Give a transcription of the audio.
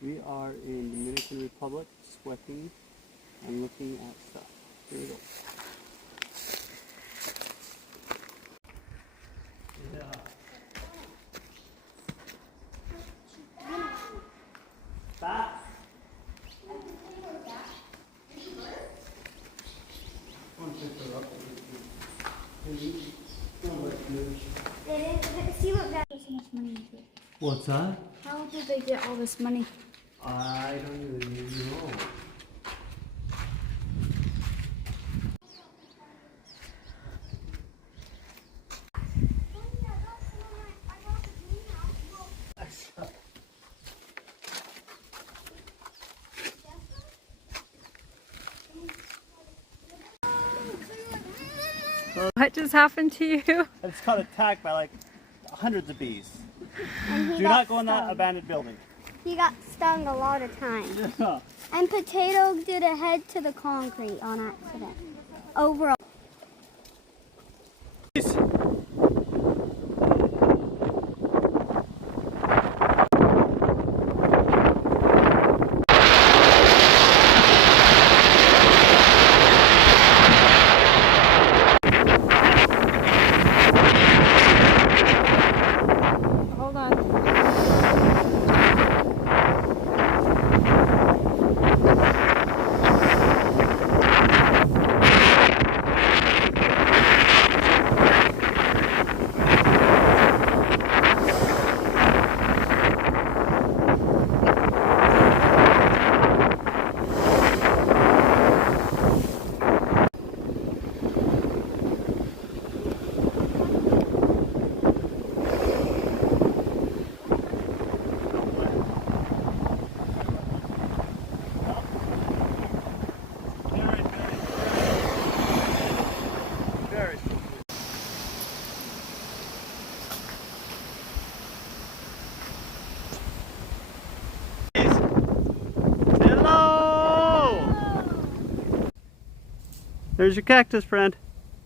We are in Dominican Republic, sweating and looking at stuff. Here we go. Yeah. Stop. See what got so much money into it. What's that? How did they get all this money? I don't even know. What just happened to you? I just got attacked by like hundreds of bees. And Do not go in that abandoned building. He got stung a lot of times. Yeah. And Potato did a head to the concrete on accident. Overall. Hold on. There's your cactus friend.